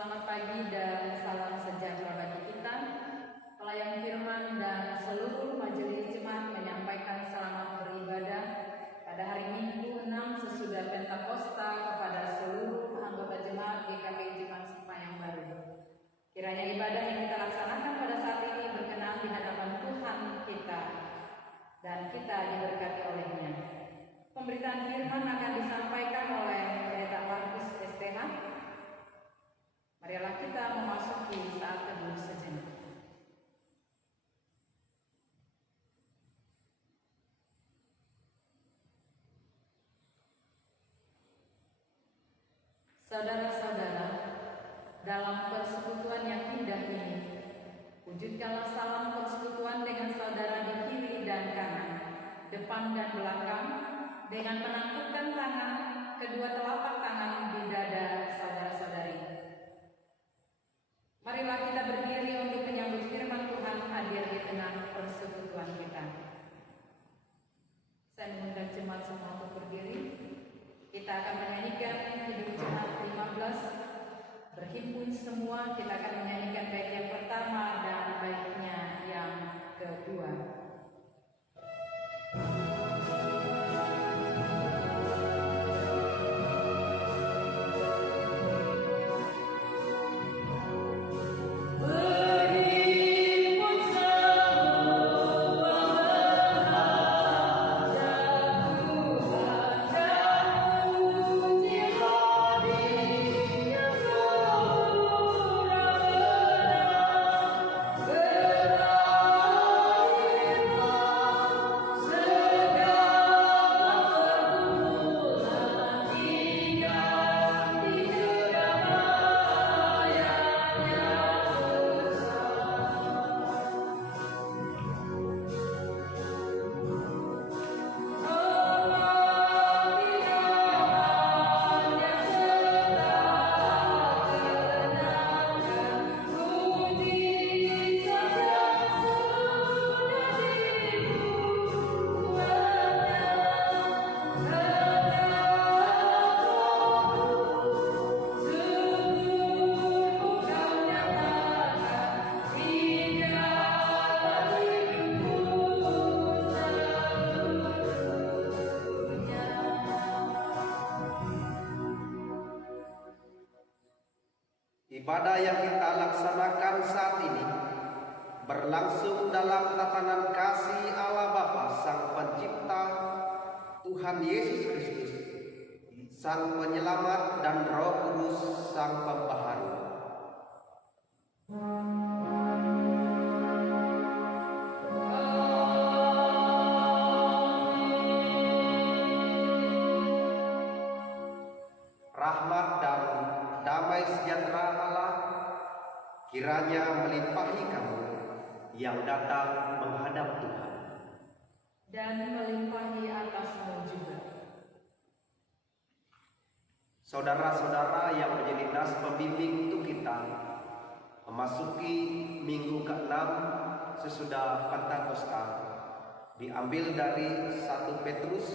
Selamat pagi dan salam sejahtera bagi kita. Pelayan firman dan seluruh majelis jemaat menyampaikan selamat beribadah pada hari Minggu 6 sesudah Pentakosta kepada seluruh anggota jemaat GKP Jemaat Sembayang Baru. Kiranya ibadah yang kita laksanakan pada saat ini berkenan di hadapan Tuhan kita dan kita diberkati olehnya. Pemberitaan firman akan disampaikan oleh Pendeta Markus STH. Marilah kita memasuki saat teduh sejenak. Saudara-saudara, dalam persekutuan yang indah ini, wujudkanlah salam persekutuan dengan saudara di kiri dan kanan, depan dan belakang, dengan menangkupkan tangan, kedua telapak tangan di dada saudara-saudari. Marilah kita berdiri untuk menyambut firman Tuhan hadir di tengah persekutuan kita. Saya mengundang jemaat semua untuk berdiri. Kita akan menyanyikan Hidup Jemaat 15. Berhimpun semua, kita akan menyanyikan bait yang pertama dan baitnya yang kedua. Ibadah yang kita laksanakan saat ini berlangsung dalam tatanan kasih Allah Bapa Sang Pencipta, Tuhan Yesus Kristus, Sang Penyelamat, dan Roh Kudus Sang Pembaharu. Rahmat dan damai sejahtera Allah kiranya melimpahi kamu yang datang menghadap Tuhan, dan melimpahi atasmu juga. Saudara-saudara yang menjadi nas pembimbing untuk kita memasuki minggu ke-6 sesudah Pentakosta, diambil dari 1 Petrus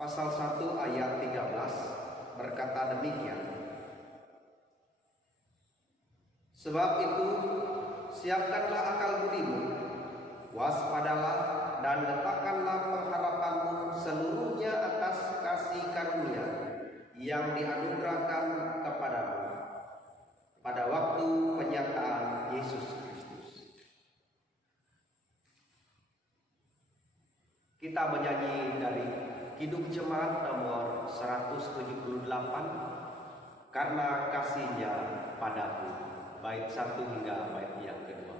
pasal 1 ayat 13 berkata demikian. Sebab itu siapkanlah akal budimu, waspadalah dan letakkanlah pengharapanmu seluruhnya atas kasih karunia yang dianugerahkan kepadamu pada waktu penyataan Yesus Kristus. Kita menyanyi dari Hidup Jemaat nomor 178, Karena Kasih-Nya Padaku, bait 1 hingga bait yang kedua.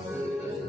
Yesus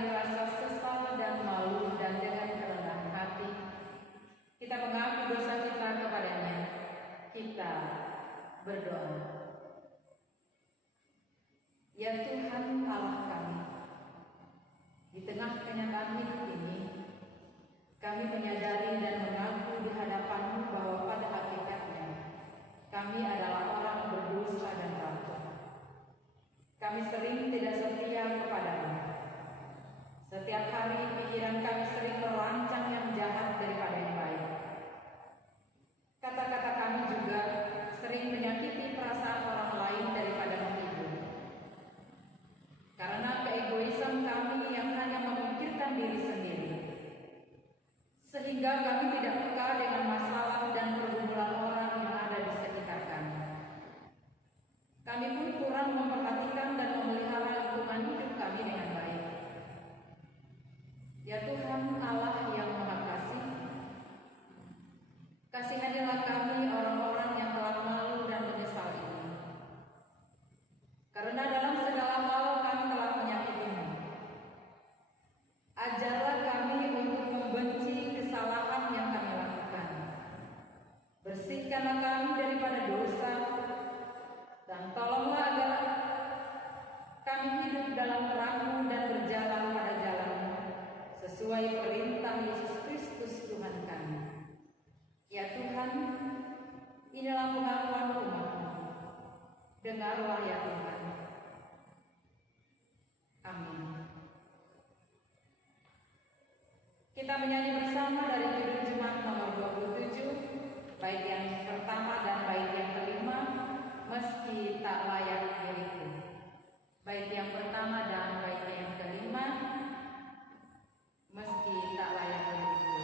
dengan rasa sesal dan malu dan dengan kerendahan hati, kita mengaku dosa kita kepadanya. Kita berdoa. Ya Tuhan Allah kami, di tengah kenyataan hidup ini, kami menyadari dan mengaku di hadapan-Mu bahwa pada hakikatnya kami adalah orang berdosa dan rapuh. Kami sering tidak setia kepada-Mu. Setiap hari pikiran kami sering merancang yang jahat daripada yang baik. Kata-kata kami juga sering menyakiti perasaan orang lain daripada menghibur. Karena keegoisan kami yang hanya memikirkan diri sendiri, sehingga kami tidak peka dengan masalah dan pergumulan orang yang ada di sekitar kami. Kami pun kurang memperhatikan dan memelihara lingkungan hidup kami dengan baik. Ya Tuhan Allah yang Maha Kasih, kasihanilah kami orang-orang yang telah malu dan menyesal ini. Karena dalam segala hal kami telah menyakiti-Mu. Ajarlah kami untuk membenci kesalahan yang kami lakukan. Bersihkanlah kami daripada dosa, dan tolonglah agar kami hidup dalam terang-Mu dan berjalan pada jalan-Mu sesuai perintah Yesus Kristus Tuhan kami. Ya Tuhan, inilah pengakuan umat-Mu. Dengarlah ya Tuhan. Amin. Kita menyanyi bersama dari Kidung Jemaat nomor 27, bait yang pertama dan bait yang kelima, meski tak layak diriku. Bait yang pertama dan bait yang kelima, meski tak layak diriku.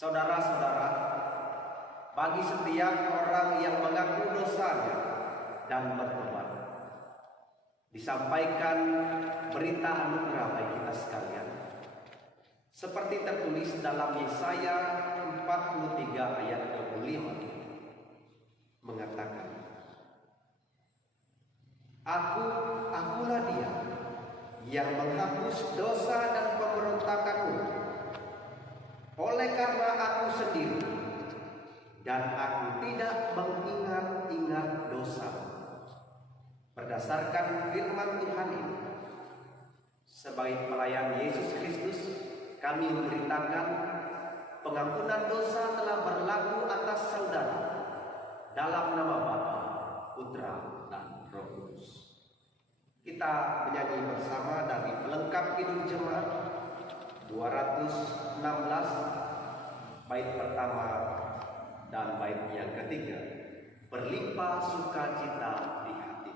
Saudara-saudara, bagi setiap orang yang mengaku dosanya dan bertobat, disampaikan berita anugerah bagi kita sekalian, seperti tertulis dalam Yesaya 43 ayat 25, mengatakan, Akulah Dia yang menghapus dosa dan pemberontakanmu. Oleh karena aku sendiri, dan aku tidak mengingat-ingat dosa. Berdasarkan firman Tuhan ini, sebagai pelayan Yesus Kristus, kami memberitakan pengampunan dosa telah berlaku atas saudara dalam nama Bapa, Putra, dan Roh Kudus. Kita menyanyi bersama dari pelengkap Kidung Jemaat 216, bait pertama dan bait yang ketiga, berlimpah sukacita di hati.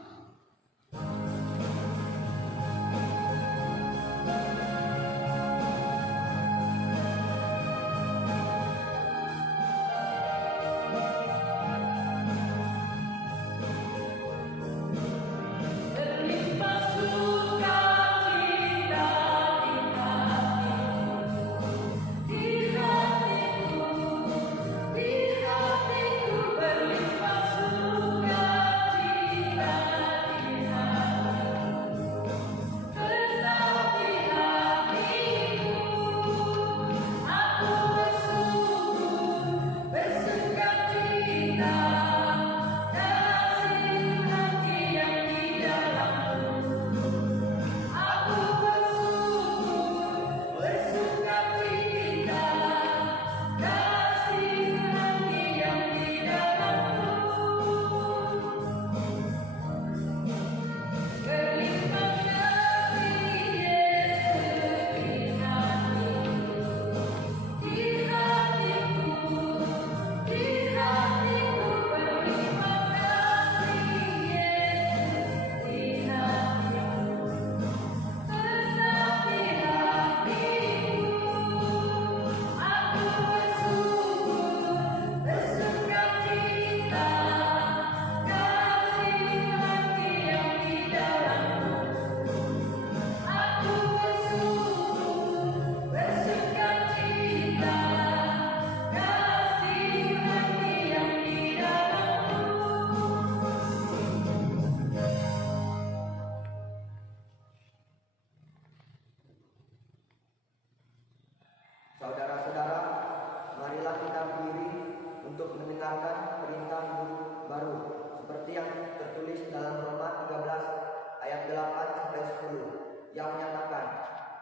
menjalankan perintah hidup baru seperti yang tertulis dalam Roma 13 ayat 8-10 yang menyatakan,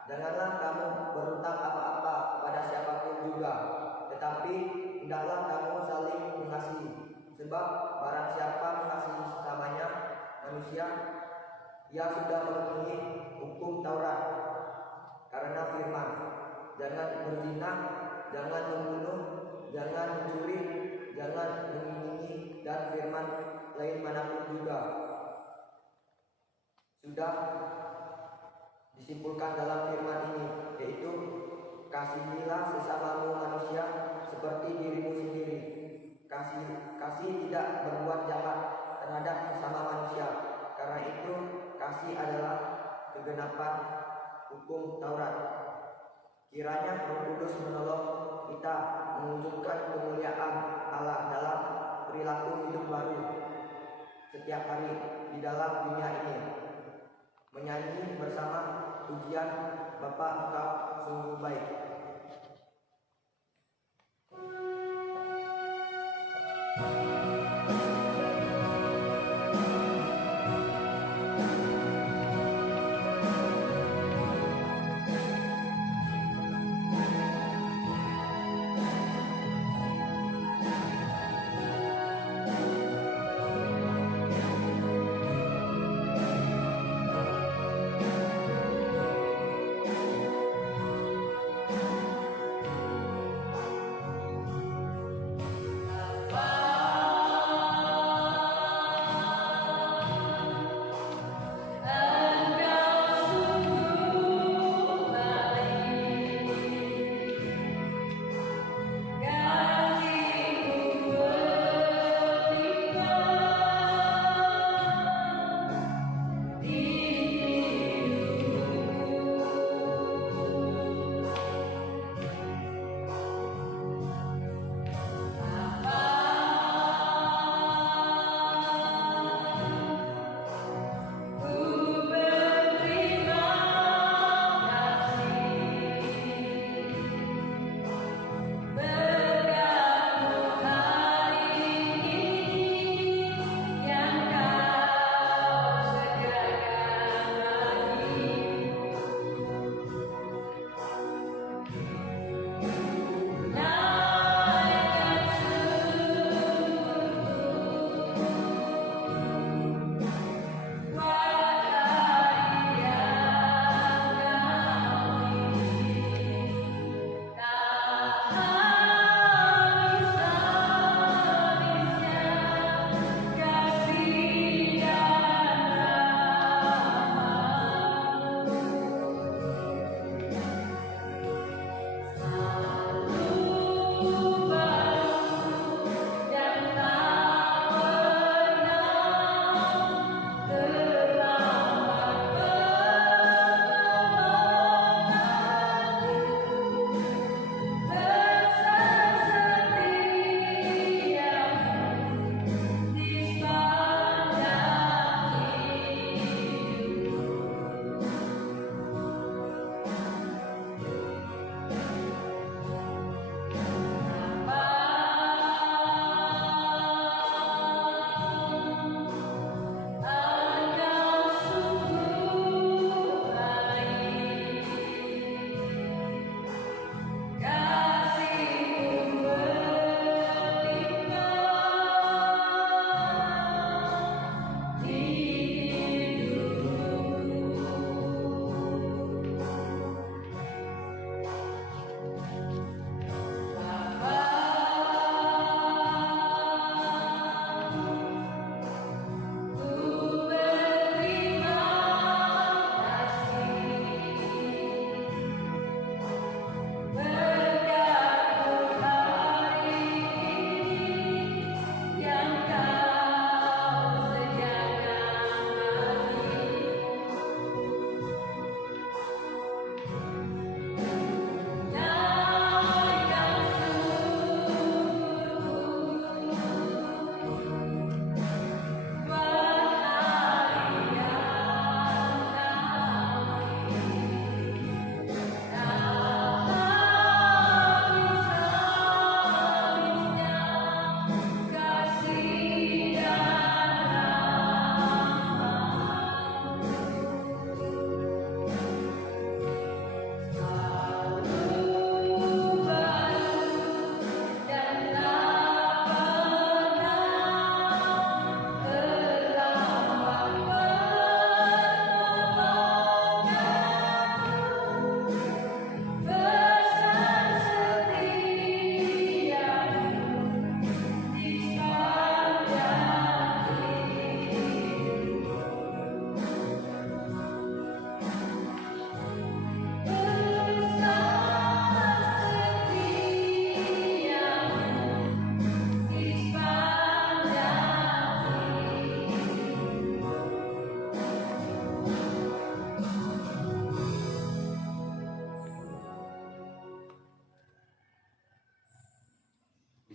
"Janganlah kamu berhutang apa-apa kepada siapapun juga, tetapi hendaklah kamu saling mengasihi, sebab barang siapa mengasihi sesamanya manusia, ia sudah memenuhi hukum Taurat. Karena firman, jangan berzina, jangan membunuh, jangan mencuri, jangan mengingingi, dan firman lain manapun juga sudah disimpulkan dalam firman ini, yaitu kasihilah sesamamu manusia seperti dirimu sendiri. Kasih tidak berbuat jahat terhadap sesama manusia. Karena itu kasih adalah kegenapan hukum Taurat." Kiranya Roh Kudus menolong kita mewujudkan kemuliaan Allah dalam perilaku hidup baru setiap hari di dalam dunia ini. Menyanyi bersama pujian Bapa Engkau sungguh baik.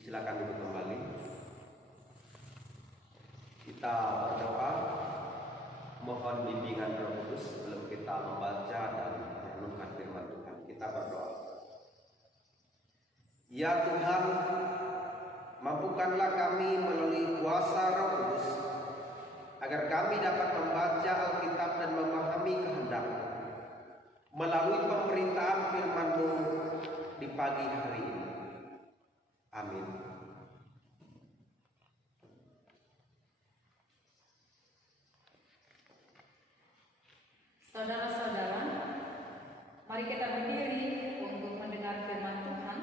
Silakan duduk kembali. Kita berdoa, mohon bimbingan Roh Kudus sebelum kita membaca dan merenungkan firman Tuhan. Kita berdoa. Ya Tuhan, mampukanlah kami melalui kuasa Roh Kudus agar kami dapat membaca Alkitab dan memahami kehendak-Mu melalui pemberitaan firman-Mu di pagi hari ini. Amin. Saudara-saudara, mari kita berdiri untuk mendengar firman Tuhan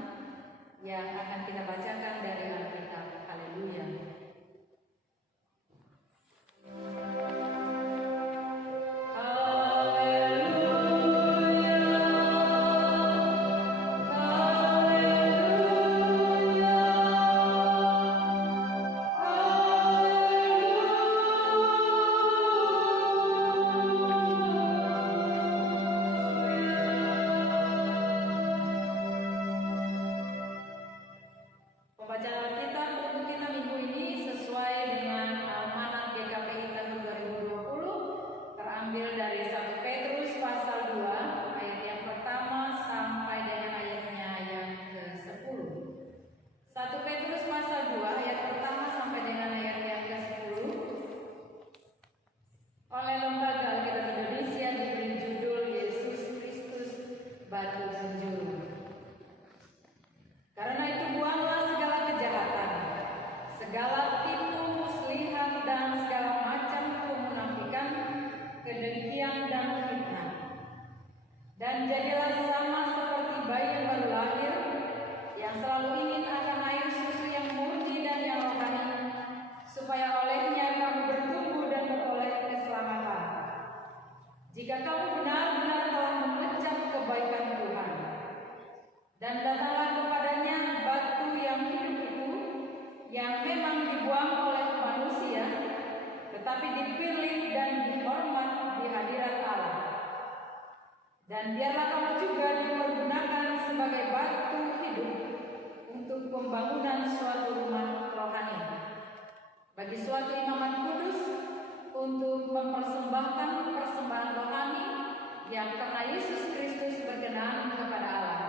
yang akan kita bacakan dari Alkitab. Haleluya. Pembacaan Alkitab untuk kita minggu ini sesuai dengan Almanak GKPI tahun 2020 terambil dari 1 Petrus pasal 2 ayat yang pertama sampai dengan ayatnya yang ke-10. 1 Petrus pasal 2 ayat pertama sampai dengan ayat yang ke-10 oleh Lembaga Alkitab Indonesia diberi judul Yesus Kristus Batu Penjuru. Karena itu buanglah segala kejahatan, segala tipu muslihat dan segala macam kemunafikan, kedengkian dan fitnah. Dan jadilah sama seperti bayi yang baru lahir, yang selalu ingin akan air susu yang murni dan yang rohani, supaya olehnya kamu bertumbuh dan beroleh keselamatan. Jika kamu benar-benar telah mengucap kebaikan Tuhan, dan datanglah kepadanya batu yang hidup itu, yang memang dibuang oleh manusia, tetapi dipilih dan dihormat di hadirat Allah. Dan biarlah kamu juga dipergunakan sebagai batu hidup untuk pembangunan suatu rumah rohani, bagi suatu imamat kudus, untuk mempersembahkan persembahan rohani yang karena Yesus Kristus berkenan kepada Allah.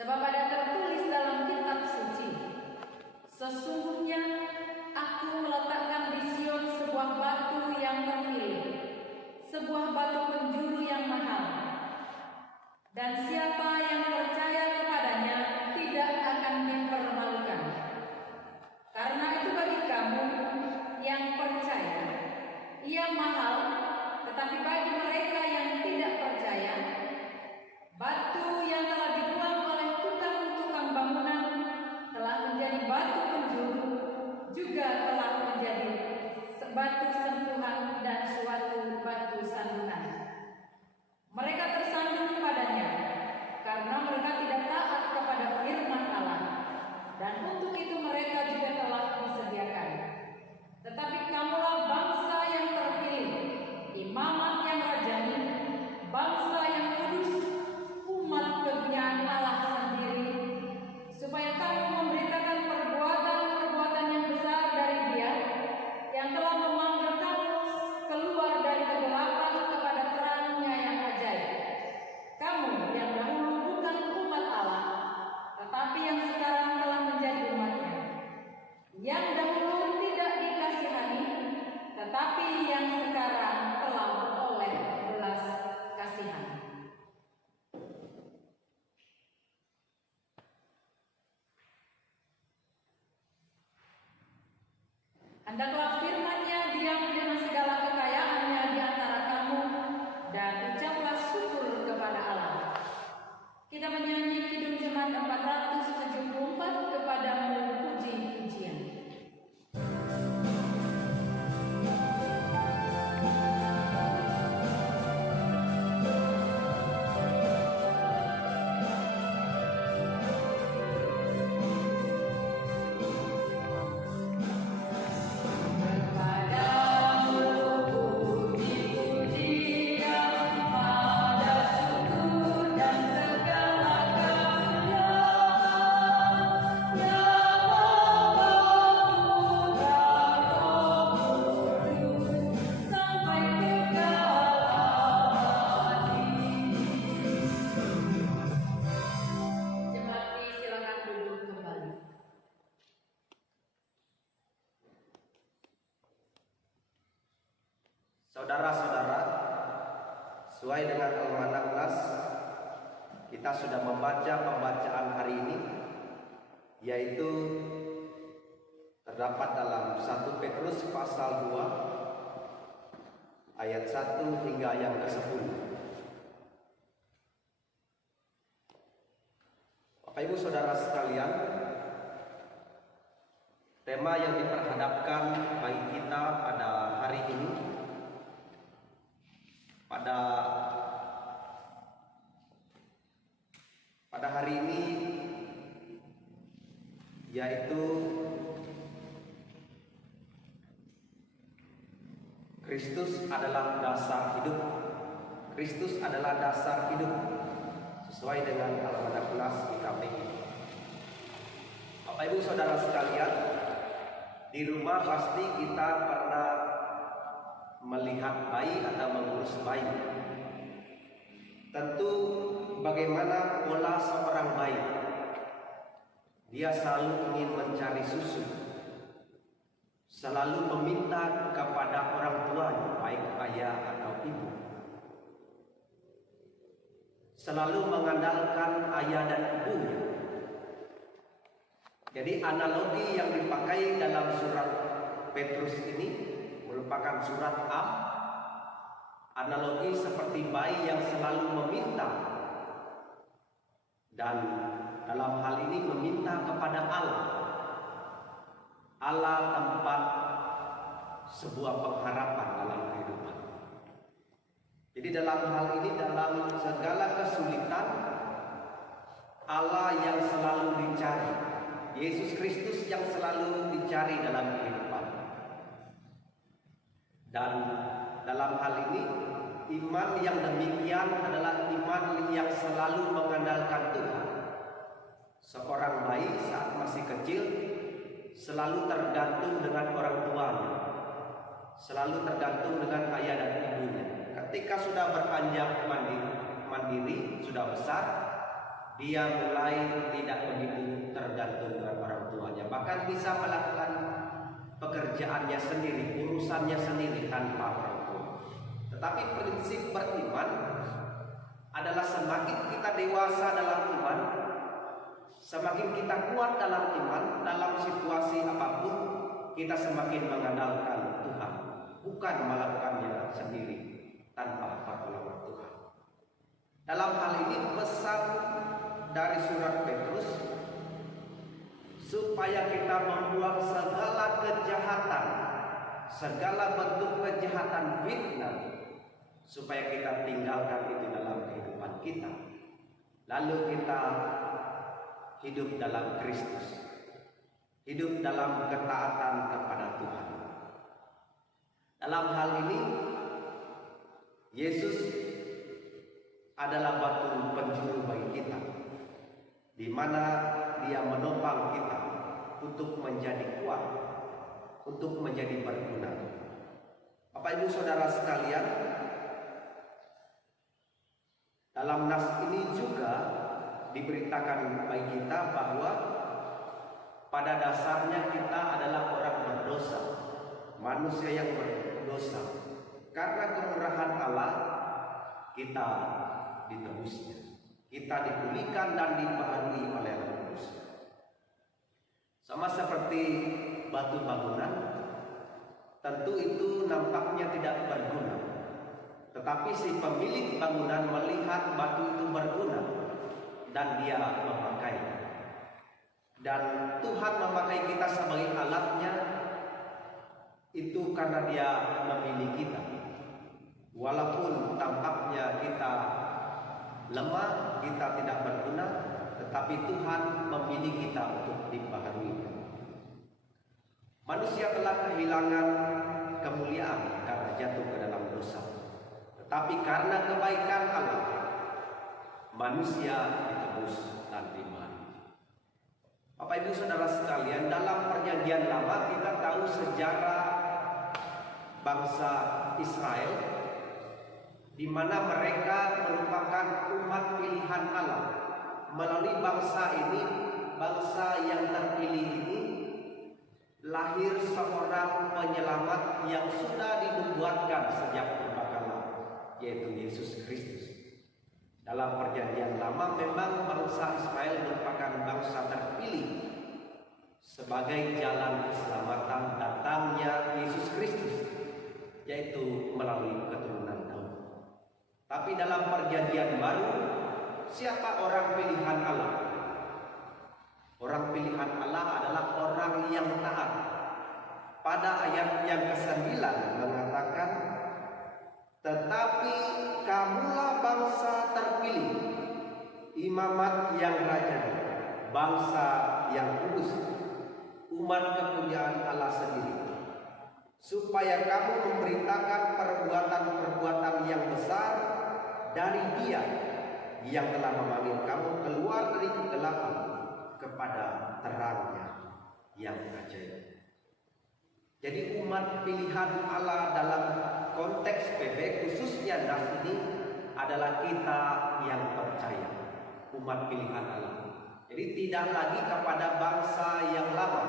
Sebab ada tertulis dalam kitab suci, sesungguhnya aku meletakkan di Sion sebuah batu yang terpilih, sebuah batu penjuru yang mahal, dan siapa yang percaya kepadanya tidak akan dipermalukan. Karena itu bagi kamu yang percaya, ia mahal, tetapi bagi mereka yang tidak percaya, batu yang telah dibuang oleh tukang-tukang bangunan telah menjadi batu penjuru, juga telah menjadi batu sentuhan dan suatu batu sandungan. Mereka tersandung padanya karena mereka tidak taat kepada firman Allah, dan untuk itu mereka juga telah disediakan. Tetapi kamulah bangsa yang terpilih, imamat yang rajani, bangsa yang kudus, umat kepunyaan Allah sendiri, supaya kamu memberitakan perbuatan-perbuatan yang besar dari Dia yang telah memanggil kamu keluar dari kegelapan kepada terang-Nya yang ajaib. Kamu yang dahulu bukan umat Allah, tetapi yang sekarang telah menjadi umat-Nya, yang dahulu tidak dikasihani, tetapi yang sekarang telah beroleh belas kasihan. Hendaklah firman-Nya diam dengan segala kekayaannya di antara kamu, dan ucaplah syukur kepada Allah. Kita menyanyi Kidung Jemaat 474 kepadamu puji-pujian. Pada syukur dan segala karunia Sesuai dengan Almanak Nas, kita sudah membaca pembacaan hari ini, yaitu terdapat dalam 1 Petrus pasal 2 ayat 1 hingga yang ke-10. Bapak Ibu Saudara sekalian, tema yang diperhadapkan bagi kita pada hari ini, pada hari ini, yaitu Kristus adalah dasar hidup. Kristus adalah dasar hidup sesuai dengan Almanak Nas IKPI. Bapak Ibu Saudara sekalian, di rumah pasti kita pernah melihat bayi atau mengurus bayi. Tentu bagaimana pola seorang bayi. Dia selalu ingin mencari susu, selalu meminta kepada orang tuanya, baik ayah atau ibu, selalu mengandalkan ayah dan ibunya. Jadi analogi yang dipakai dalam surat Petrus ini merupakan surat A, analogi seperti bayi yang selalu meminta, dan dalam hal ini meminta kepada Allah. Allah tempat sebuah pengharapan dalam kehidupan. Jadi dalam hal ini, dalam segala kesulitan, Allah yang selalu dicari, Yesus Kristus yang selalu dicari dalam kehidupan. Dan dalam hal ini, iman yang demikian adalah iman yang selalu mengandalkan Tuhan. Seorang bayi saat masih kecil selalu tergantung dengan orang tuanya, selalu tergantung dengan ayah dan ibunya. Ketika sudah beranjak mandiri, sudah besar, dia mulai tidak begitu tergantung dengan orang tuanya, bahkan bisa melakukan pekerjaannya sendiri, urusannya sendiri tanpa orang tua. Tetapi prinsip beriman adalah semakin kita dewasa dalam iman, semakin kita kuat dalam iman, dalam situasi apapun kita semakin mengandalkan Tuhan, bukan melakukannya sendiri tanpa pertolongan Tuhan. Dalam hal ini pesan dari surat Petrus supaya kita membuang segala kejahatan, segala bentuk kejahatan fitnah, supaya kita tinggalkan itu dalam kehidupan kita, lalu kita hidup dalam Kristus, hidup dalam ketaatan kepada Tuhan. Dalam hal ini, Yesus adalah batu penjuru bagi kita, di mana Dia menopang kita untuk menjadi kuat, untuk menjadi berguna. Bapak Ibu Saudara sekalian, dalam nas ini juga diberitakan bagi kita bahwa pada dasarnya kita adalah orang berdosa, manusia yang berdosa. Karena kemurahan Allah kita ditebusnya, kita dipulihkan dan dibaharui oleh Roh Kudus. Sama seperti batu bangunan, tentu itu nampaknya tidak berguna, tetapi si pemilik bangunan melihat batu itu berguna dan dia memakai. Dan Tuhan memakai kita sebagai alatnya itu karena Dia memilih kita. Walaupun tampaknya kita lemah, kita tidak berguna, tetapi Tuhan memilih kita untuk dibaharui. Manusia telah kehilangan kemuliaan karena jatuh ke dalam dosa, tetapi karena kebaikan Allah, manusia ditebus dan dimaafkan. Bapak Ibu Saudara sekalian, dalam Perjanjian Lama kita tahu sejarah bangsa Israel, di mana mereka merupakan umat pilihan Allah. Melalui bangsa ini, bangsa yang terpilih ini, lahir seorang penyelamat yang sudah dinubuatkan sejak purbakala, yaitu Yesus Kristus. Dalam perjanjian lama memang bangsa Israel merupakan bangsa terpilih sebagai jalan keselamatan datangnya Yesus Kristus, yaitu melalui keturunan Daud. Tapi dalam perjanjian baru, siapa orang pilihan Allah? Orang pilihan Allah adalah orang yang taat. Pada ayat yang ke-9 mengatakan, tetapi kamulah bangsa terpilih, imamat yang raja, bangsa yang kudus, umat kepunyaan Allah sendiri, supaya kamu memberitakan perbuatan-perbuatan yang besar dari Dia yang telah memanggil kamu keluar dari kegelapan kepada terangnya yang ajaib. Jadi umat pilihan Allah dalam konteks PB khususnya das ini adalah kita yang percaya, umat pilihan Allah. Jadi tidak lagi kepada bangsa yang lama,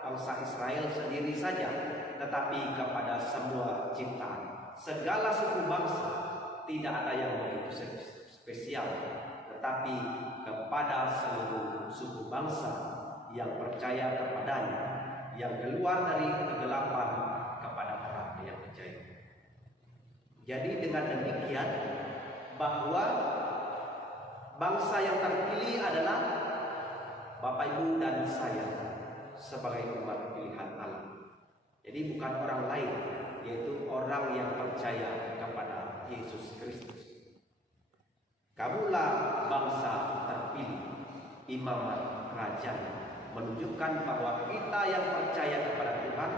bangsa Israel sendiri saja, tetapi kepada semua ciptaan, segala suku bangsa. Tidak ada yang begitu spesial, tetapi kepada seluruh suku bangsa yang percaya kepadanya, yang keluar dari kegelapan kepada terang yang ajaib. Jadi dengan demikian bahwa bangsa yang terpilih adalah Bapak Ibu dan saya sebagai umat pilihan Allah. Jadi bukan orang lain, yaitu orang yang percaya kepada Yesus Kristus. Kamulah bangsa terpilih, imamat kerajaan, menunjukkan bahwa kita yang percaya kepada Tuhan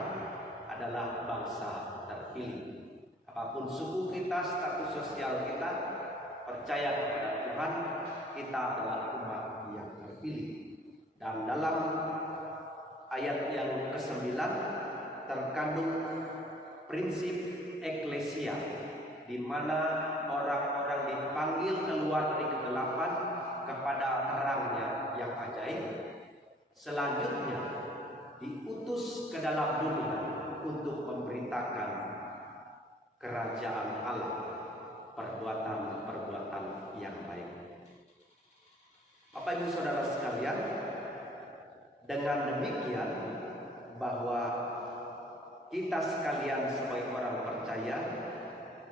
adalah bangsa terpilih. Apapun suku kita, status sosial kita, percaya kepada Tuhan, kita adalah umat yang terpilih. Dan dalam ayat yang ke-9 terkandung prinsip eklesia, di mana orang-orang dipanggil keluar dari kegelapan kepada terangnya yang ajaib. Selanjutnya diutus ke dalam dunia untuk memberitakan kerajaan Allah, perbuatan-perbuatan yang baik. Bapak Ibu Saudara sekalian, dengan demikian bahwa kita sekalian sebagai orang percaya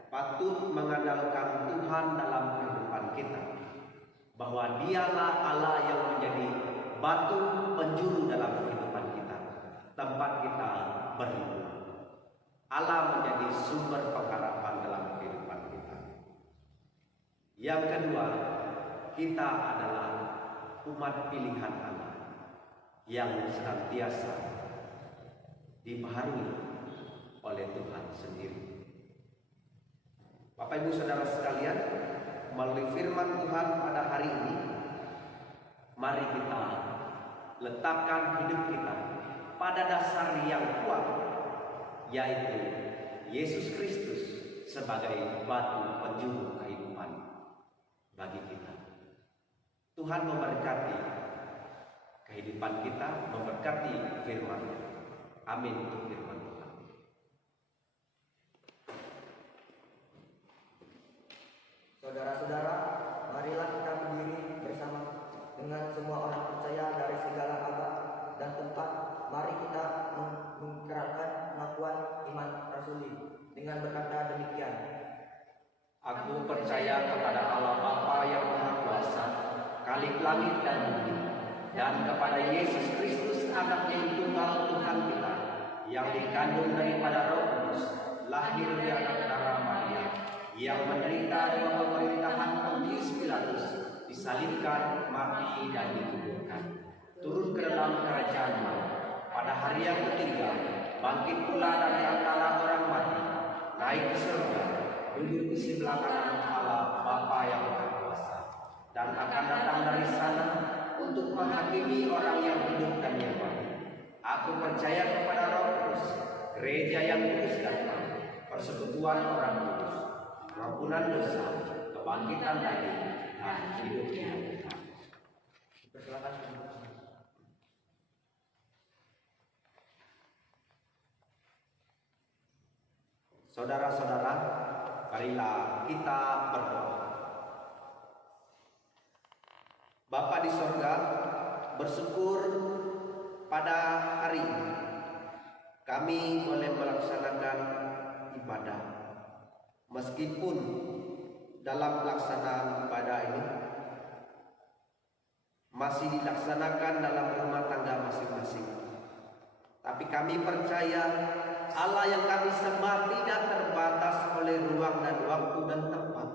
patut mengandalkan Tuhan dalam kehidupan kita, bahwa Dialah Allah yang menjadi batu penjuru dalam kehidupan kita, tempat kita berlindung. Allah menjadi sumber pengharapan dalam kehidupan kita. Yang kedua, kita adalah umat pilihan Allah yang senantiasa dibaharui oleh Tuhan sendiri. Bapak Ibu Saudara sekalian, melalui firman Tuhan pada hari ini, mari kita letakkan hidup kita pada dasar yang kuat, yaitu Yesus Kristus sebagai batu penjuru kehidupan bagi kita. Tuhan memberkati kehidupan kita, memberkati firman. Amin untuk firman Tuhan. Saudara-saudara, marilah kita berdiri bersama dengan semua orang percaya dari segala abad dan tempat. Mari kita mengikrarkan pengakuan iman rasuli dengan berkata demikian. Aku percaya kepada Allah Bapa yang Maha Kuasa, Khalik langit dan bumi, dan kepada Yesus Kristus Anak yang tunggal Tuhan kita, yang dikandung daripada Roh Kudus, lahir dari anak darah Maria, yang menderita di bawah pemerintahan Pontius Pilatus, disalibkan, mati dan dikuburkan, turun ke dalam kerajaan-Nya, pada hari yang ketiga bangkit pula dari antara orang mati, naik ke surga, duduk di sebelah kanan Allah Bapa yang Maha Kuasa, dan akan datang dari sana untuk menghakimi orang yang hidup dan yang mati. Aku percaya kepada Roh Kudus, gereja yang kudus dan terang, persekutuan orang kudus, pengampunan dosa, kebangkitan daging, dan hidup yang kekal. Persilakan. Saudara-saudara, Marilah kita berdoa. Bapa di sorga, bersyukur pada hari ini kami boleh melaksanakan ibadah. Meskipun dalam pelaksanaan ibadah ini masih dilaksanakan dalam rumah tangga masing-masing, tapi kami percaya Allah yang kami sembah tidak terbatas oleh ruang dan waktu dan tempat,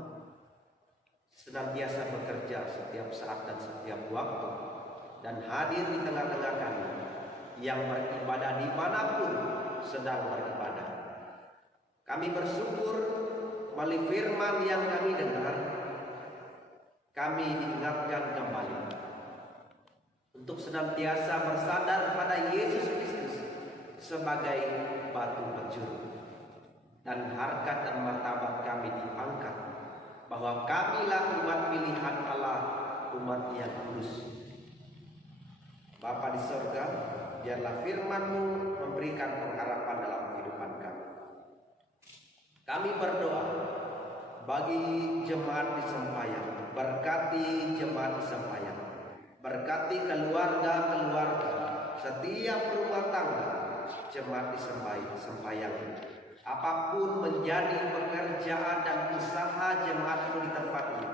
senantiasa bekerja setiap saat dan setiap waktu, dan hadir di tengah-tengah kami yang beribadah dimanapun sedang beribadah. Kami bersyukur melalui firman yang kami dengar, kami diingatkan kembali untuk senantiasa bersandar pada Yesus Kristus sebagai batu penjuru, dan harkat dan martabat kami diangkat bahwa kamilah umat pilihan Allah, umat yang kudus. Bapa di sorga, biarlah firman-Mu memberikan pengharapan dalam kehidupan kami. Kami berdoa bagi jemaat di Sempayang, berkati jemaat di Sempayang, berkati keluarga-keluarga, setiap rumah tangga jemaat di Sempayang. Apapun menjadi pekerjaan dan usaha jemaat di tempat ini,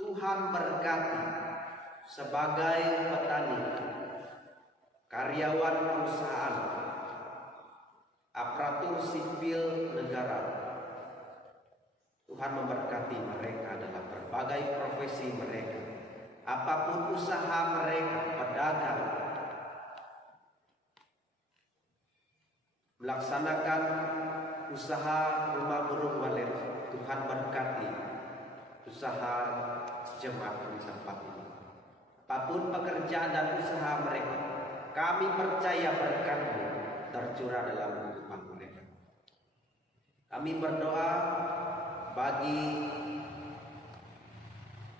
Tuhan berkati sebagai petani, karyawan perusahaan, aparatur sipil negara. Tuhan memberkati mereka dalam berbagai profesi mereka, apapun usaha mereka, pedagang, melaksanakan usaha rumah burung walet. Tuhan berkati usaha jemaat di tempat ini. Apapun pekerjaan dan usaha mereka, kami percaya berkat-Mu tercurah dalam kehidupan mereka. Kami berdoa bagi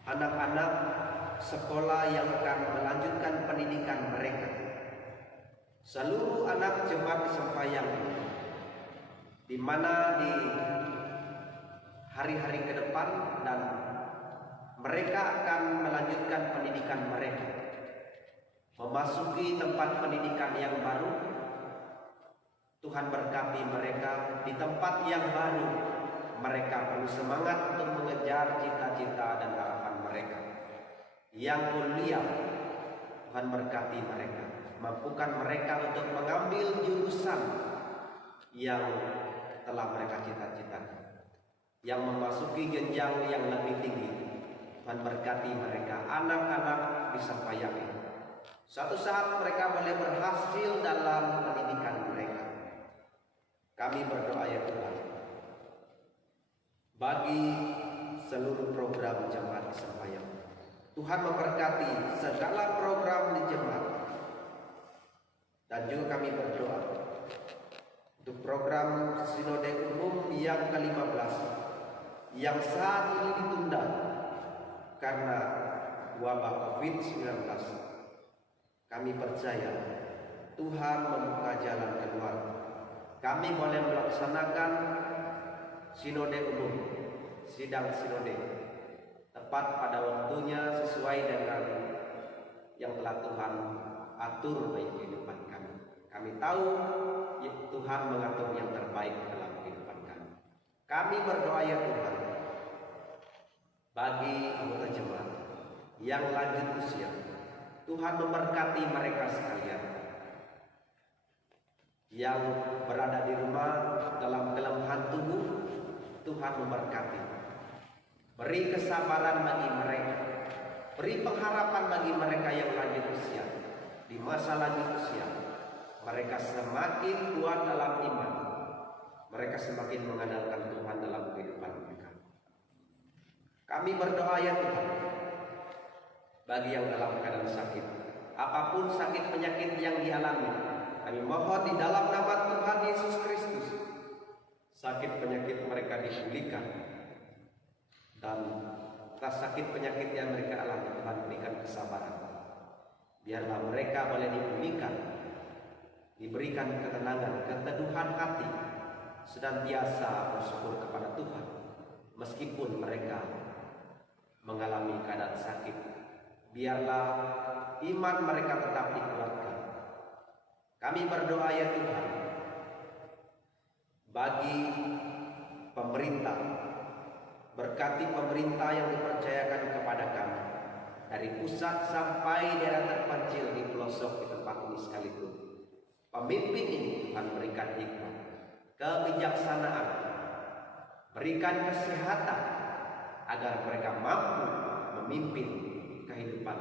anak-anak sekolah yang akan melanjutkan pendidikan mereka. Seluruh anak jemaat di Sempayang, di mana di hari-hari ke depan dan mereka akan melanjutkan pendidikan mereka, memasuki tempat pendidikan yang baru. Tuhan berkati mereka di tempat yang baru. Mereka penuh semangat untuk mengejar cita-cita dan harapan mereka. Yang mulia, Tuhan berkati mereka, mampukan mereka untuk mengambil jurusan yang telah mereka cita-citakan, yang memasuki jenjang yang lebih tinggi. Tuhan berkati mereka, anak-anak di Sempayang ini. Suatu saat mereka boleh berhasil dalam pendidikan mereka. Kami berdoa ya Tuhan, bagi seluruh program jemaat di Sempayang. Tuhan memberkati segala program di jemaat. Dan juga kami berdoa untuk program Sinode Umum yang ke-15 yang saat ini ditunda karena wabah COVID-19. Kami percaya Tuhan membuka jalan keluar. Kami boleh melaksanakan Sinode Umum, sidang sinode, tepat pada waktunya sesuai dengan yang telah Tuhan atur bagi kehidupan kami. Kami tahu Tuhan mengatur yang terbaik dalam kehidupan kami. Kami berdoa ya Tuhan, bagi anggota jemaat yang lanjut usia, Tuhan memberkati mereka sekalian. Yang berada di rumah dalam kelemahan tubuh, Tuhan memberkati. Beri kesabaran bagi mereka, beri pengharapan bagi mereka yang lanjut usia. Di masa lanjut usia, mereka semakin kuat dalam iman, mereka semakin mengandalkan Tuhan dalam kehidupan mereka. Kami berdoa ya Tuhan, bagi yang dalam keadaan sakit, apapun sakit penyakit yang dialami, kami mohon di dalam nama Tuhan Yesus Kristus, sakit penyakit mereka dipulihkan, dan atas sakit penyakit yang mereka alami Tuhan berikan kesabaran. Biarlah mereka boleh dipulihkan, diberikan ketenangan, keteduhan hati, senantiasa bersyukur kepada Tuhan, meskipun mereka mengalami keadaan sakit. Biarlah iman mereka tetap dikuatkan. Kami berdoa ya Tuhan, bagi pemerintah, berkati pemerintah yang dipercayakan kepada kami, dari pusat sampai daerah terpencil di pelosok di tempat ini sekalipun. Pemimpin ini Tuhan berikan hikmat, kebijaksanaan, berikan kesehatan agar mereka mampu memimpin kehidupan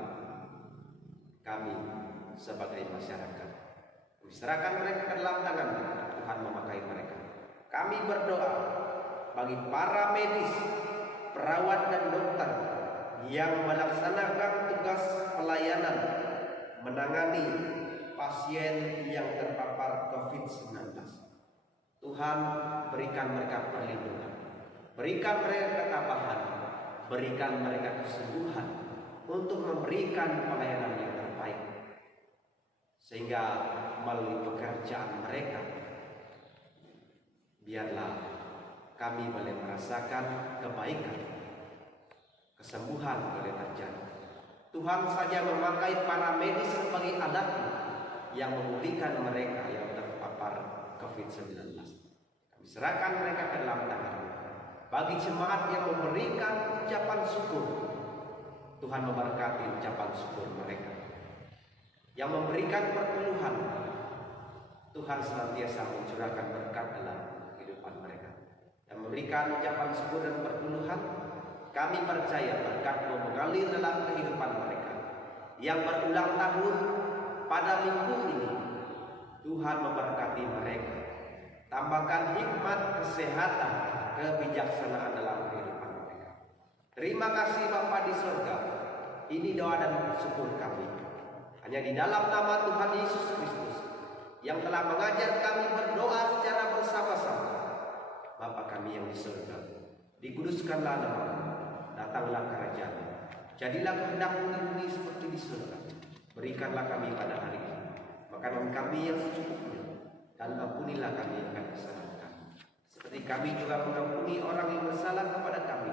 kami sebagai masyarakat. Serahkan mereka ke dalam tangan Tuhan, memakai mereka. Kami berdoa bagi para medis, perawat dan dokter yang melaksanakan tugas pelayanan menangani pasien yang terpapar COVID-19. Tuhan, berikan mereka perlindungan, berikan mereka ketabahan, berikan mereka kesembuhan untuk memberikan pelayanan yang terbaik, sehingga melalui pekerjaan mereka biarlah kami boleh merasakan kebaikan, kesembuhan boleh terjadi. Tuhan saja memakai para medis sebagai alat yang memulihkan mereka yang terpapar COVID-19. Kami serahkan mereka ke dalam tangan. Bagi jemaat yang memberikan ucapan syukur, Tuhan memberkati ucapan syukur mereka. Yang memberikan perkeluhan, Tuhan senantiasa mencurahkan berkat dalam kehidupan mereka. Yang memberikan ucapan syukur dan perkeluhan, kami percaya berkat-Mu mengalir dalam kehidupan mereka. Yang berulang tahun pada minggu ini, Tuhan memberkati mereka. Tambahkan hikmat, kesehatan, kebijaksanaan dalam kehidupan mereka. Terima kasih Bapa di surga. Ini doa dan syukur kami. Hanya di dalam nama Tuhan Yesus Kristus yang telah mengajar kami berdoa secara bersama-sama. Bapa kami yang di surga, dikuduskanlah nama-Mu, datanglah kerajaan-Mu, jadilah kehendak-Mu di bumi seperti di surga. Berikanlah kami pada hari ini makanan kami yang secukupnya, dan ampunilah kami akan kesalahan kami, seperti kami juga mengampuni orang yang bersalah kepada kami.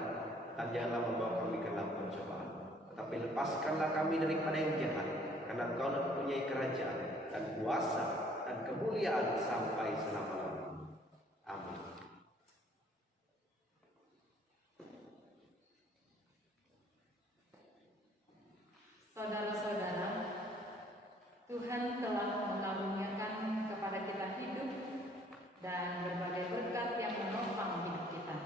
Dan janganlah membawa kami ke dalam pencobaan, tetapi lepaskanlah kami daripada yang jahat, karena Engkau mempunyai kerajaan dan kuasa dan kemuliaan sampai selama-lamanya. Amin. Saudara-saudara, Tuhan telah mengaruniakan kepada kita hidup dan berbagai berkat yang menopang hidup kita.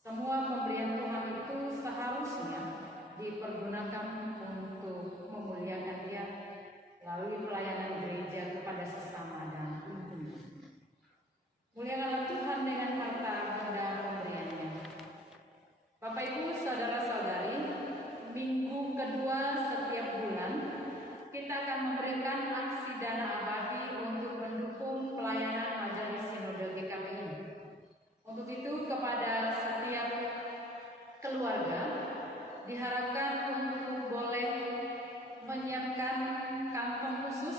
Semua pemberian Tuhan itu seharusnya dipergunakan untuk memuliakan Dia melalui pelayanan gereja kepada sesama dan lingkungan. Muliakanlah Tuhan dengan harta dan pemberiannya. Bapak Ibu, saudara-saudari, minggu kedua setiap bulan kita akan memberikan aksi dana abadi untuk mendukung pelayanan Majelis Sinode GKPI. Untuk itu kepada setiap keluarga diharapkan untuk boleh menyiapkan kantong khusus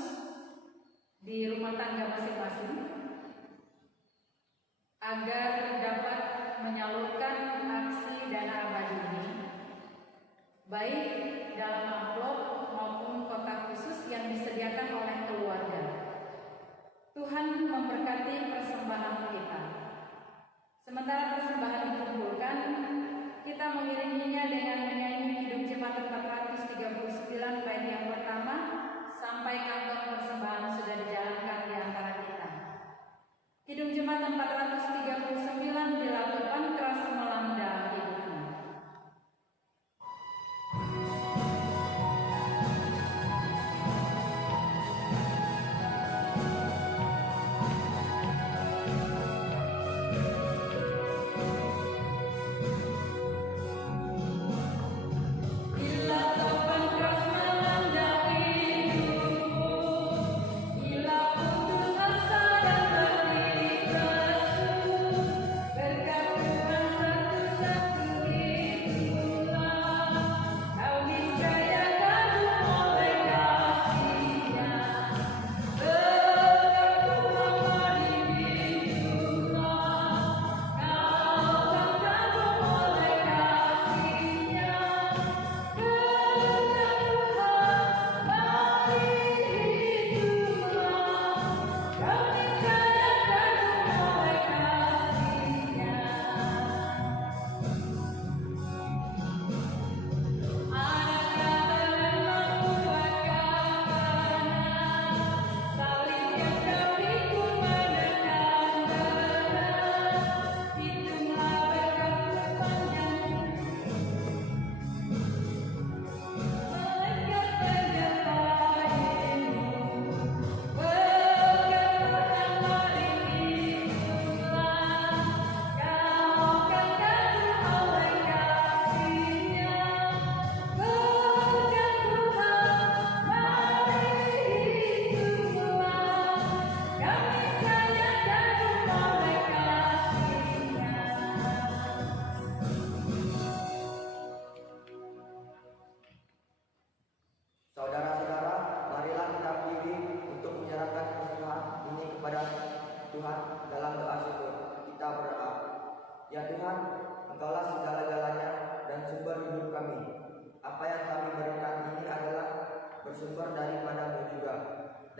di rumah tangga masing-masing agar dapat menyalurkan aksi dana abadi ini, baik dalam amplop maupun kotak khusus yang disediakan oleh keluarga. Tuhan memberkati persembahan kita. Sementara persembahan dikumpulkan, kita mengiringinya dengan menyanyi Kidung Ciptaan 439 bait yang pertama sampai kantong persembahan sudah dijalankan di antara kita.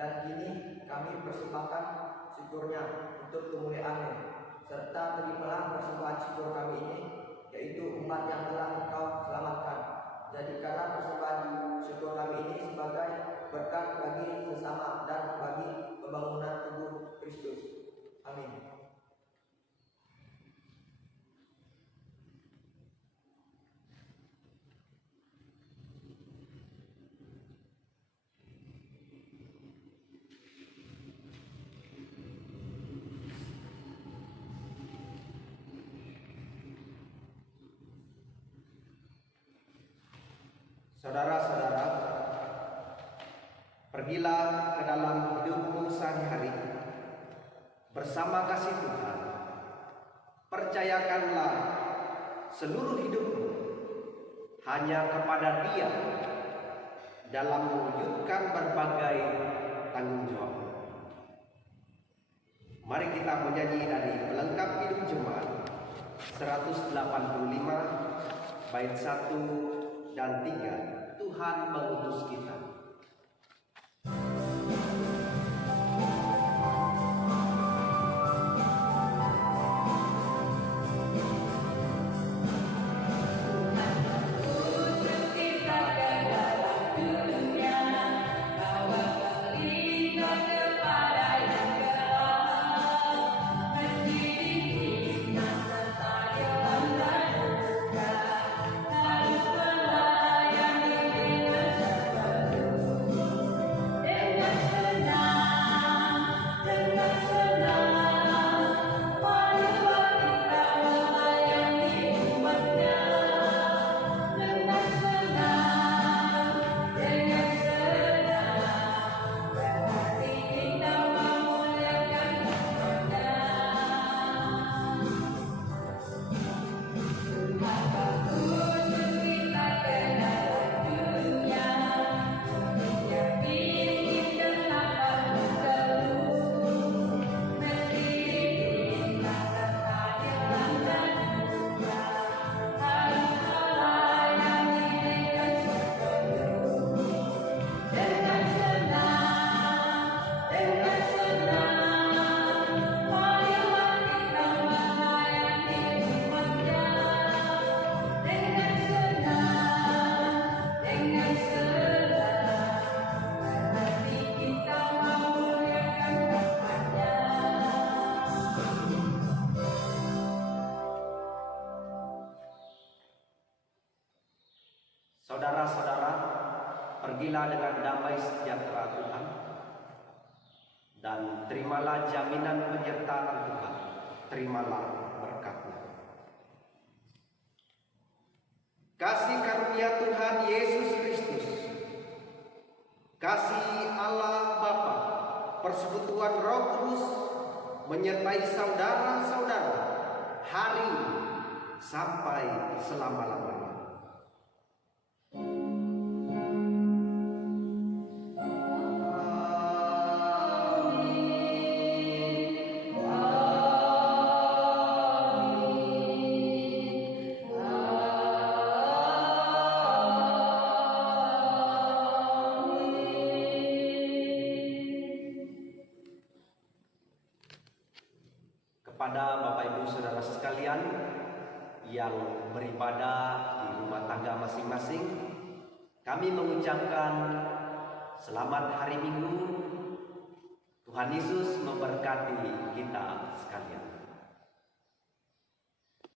dan kini kami persembahkan syukurnya untuk kemuliaan-Mu, serta terimalah persembahan syukur kami ini, yaitu umat yang telah Engkau selamatkan. Jadikanlah persembahan syukur kami ini sebagai berkat bagi sesama dan bagi pembangunan tubuh Kristus. Amin. Saudara-saudara, pergilah ke dalam hidupmu sehari-hari bersama kasih Tuhan. Percayakanlah seluruh hidupmu hanya kepada Dia dalam mewujudkan berbagai tanggung jawab. Mari kita menyanyi dari pelengkap hidup jemaat 185 bait 1 dan 3. Tuhan mengutus kita. Saudara-saudara, pergilah dengan damai sejahtera Tuhan dan terimalah jaminan penyertaan Tuhan. Terimalah berkat-Nya. Kasih karunia Tuhan Yesus Kristus, kasih Allah Bapa, persekutuan Roh Kudus menyertai saudara-saudara hari ini sampai selama-lamanya. Kepada Bapak Ibu Saudara sekalian yang beribadah di rumah tangga masing-masing, kami mengucapkan selamat hari Minggu. Tuhan Yesus memberkati kita sekalian.